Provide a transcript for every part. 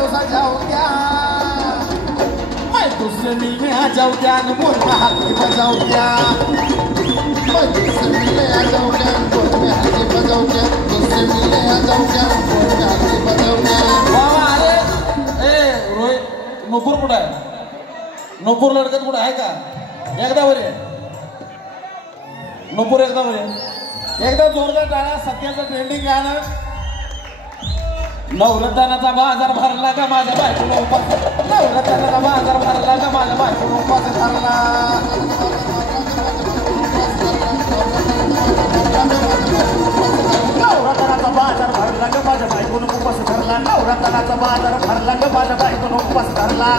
भरोसा जाओ क्या मैं तुझसे मिलने आ जाऊँ क्या बोल में हाथी बजाओ क्या मैं तुझसे मिलने आ जाऊँ क्या बोल में हाथी बजाओ क्या तुझसे मिलने आ जाऊँ क्या बोल में हाथी बजाओ क्या बाबा अरे ए रोहित नूपूर कुठं आहे नूपूर लडकत कुठं आहे का एकदा वर ये नूपूर एकदा वर ये एकदा जोरदार टाळा सत्याचं ट्रेंडिंग गाणं नवरत्नाचा बाजार भरला का माझ्या बायकोला उपास नवरत्नाचा बाजार भरला का माझ्या बायकोला उपास धरला नवरत्नाचा बाजार भरला का माझ्या बायकोला उपास धरला नवरत्नाचा बाजार भरला का माझ्या बायकोला उपास धरला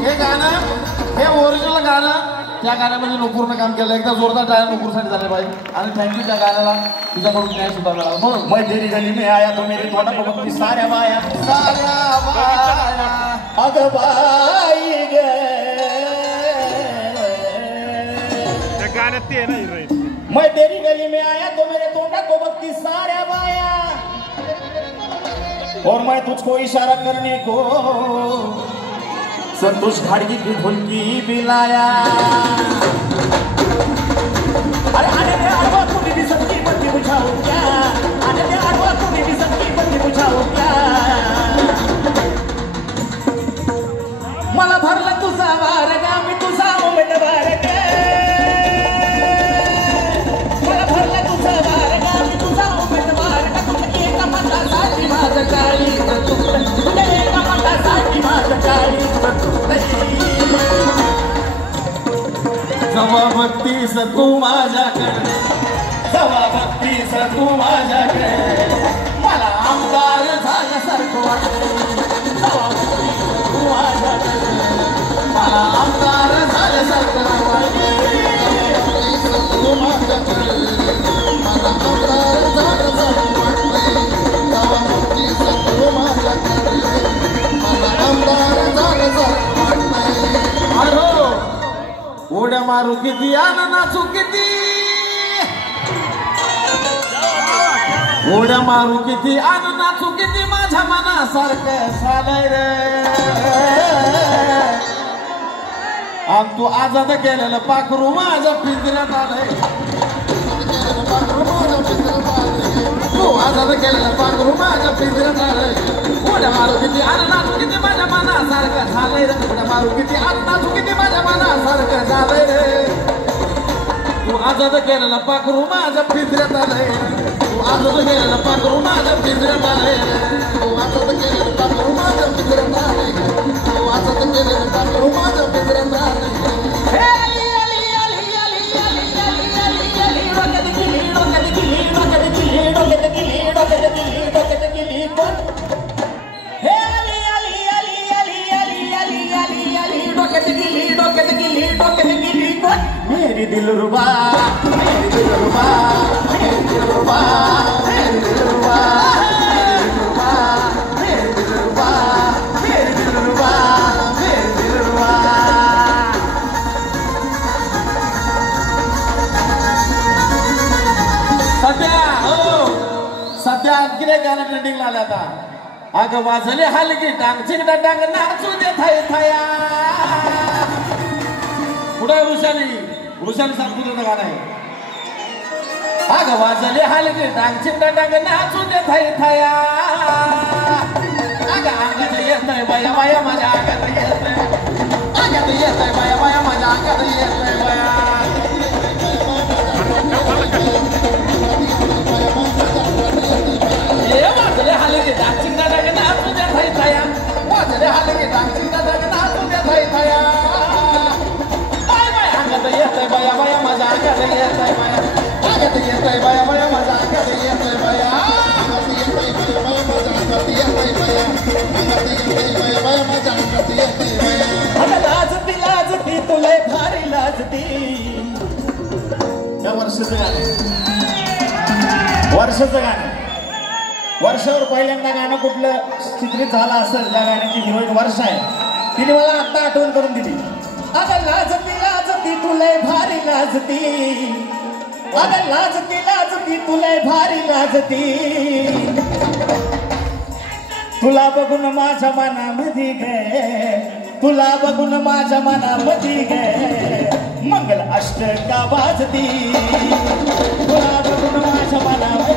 हे गाणं हे ओरिजिनल गाणं त्या गाण्यामध्ये नूपूरनं काम केलं एकदा जोरदार टाळ्या नूपूरसाठी झाले पाहिजे आणि थँक्यू त्या गाण्याला तुझ्याकडून न्याय सुद्धा मिळाला म्हणून मैं तेरी गली में आया तो मेरी थोड़ा बघती साऱ्या बाया अग बाई गे त्या गाण्यात ते नाही रे मैं तेरी गली में आया तो मेरे तोंडा को बघती साऱ्या बाया और मैं तुझको इशारा करने को संतोष घाड़गी की ढोलकी भी लाया अरे आने दे आरवा तुम्ही भी सबकी बत्ती बुझाओ क्या आने दे आरवा तुम्ही भी सबकी बत्ती बुझाओ क्या मला भरला तुझा वारगा मी तुझा उमेदवार गे मला भरला तुझा वारगा मी तुझा उमेदवार का तुझ्या एका मतासाठी माझं काळी तुझ्या एका मतासाठी माझं काळी जवा भक्तीस तू माझ्याकडे जवा भक्तीस तू माझ्याकडे मला आमदार झाल्यासारखं वाटतं जवा भक्तीस तू माझ्याकडे मला आमदार झाल्यासारखं वाटतं तू माझ्याकडे मला आमदार झाल्यासारखं वाटतं जवा भक्तीस तू माझ्याकडे मला आमदार झाल्यासारखं वाटतं अरे उड्या मारू किती आणि नाचू किती उड्या मारू किती आणि नाचू किती माझ्या मनासारखं झालंय रे आणि तू आजाद केलेलं पाखरू माझ्या पिंजऱ्यात आलंय तू आजाद केलेलं पाखरू माझ्या पिंजऱ्यात आलंय उड्या मारू किती आणि नाचू किती माझ्या मनासारखं झालंय रे उड्या मारू किती आणि नाचू किती माझ्या मनासारखं झालंय रे तू आजाद केलेला पाखरू माझ्या पिंजऱ्यात आलंय तू आजाद केलेला पाखरू माझ्या पिंजऱ्यात आलंय तू आजाद केलेलं पाखरू माझ्या पिंजऱ्यात आलंय तू आजाद केलेलं पाखरू माझ्या पिंजऱ्यात आलंय मेरी दिलरुबा मेरी दिलरुबा मेरी दिलरुबा मेरी दिलरुबा मेरी दिलरुबा मेरी दिलरुबा मेरी दिलरुबा सध्या हो सध्या किती गाणं ट्रेंडिंगला आलं आता अगं वाजले हलगी टांग चिंगडा टांग नाचू दे थाय थाया कुठे वृषाली वृषाली सांस्कृतिक गाणं आहे अगं वाजले हलगी टांग चिंगडा टांग नाचू दे थाय थाया अगं अंगात येतंय बाया बाया माझ्या अंगात येतंय बाया बाया माझ्या अंगात येतंय बाया वाजले हलगी टांग चिंगडा टांग नाचू दे थाय थाया वाजले हलगी टांग चिंगडा टांग नाचू दे थाय थाया येतंय बाया बाया माझ्या अंगात येतंय बाया अंगात येतंय बाया बाया माझ्या अंगात येतंय बाया अंगात येतंय बाया माझ्या अंगात येतंय बाया अंगात येतंय बाया बाया माझ्या अंगात येतंय बाया अगं लाजती लाजती तुला भारी लाजती त्या वर्षाचं गाणं वर्षावर पहिल्यांदा गाणं कुठलं चित्रित झालं असेल त्या गाण्याची हिरोईन वर्षा आहे तिने मला आता आठवण करून दिली अगं लाजती लाजती तुला भारी लाजती अगं लाजती लाजती तुला भारी लाजती तुला बघून माझ्या मनामध्ये गे तुला बघून माझ्या मनामध्ये गे मंगल अष्टका वाजती तुला बघून माझ्या मनामध्ये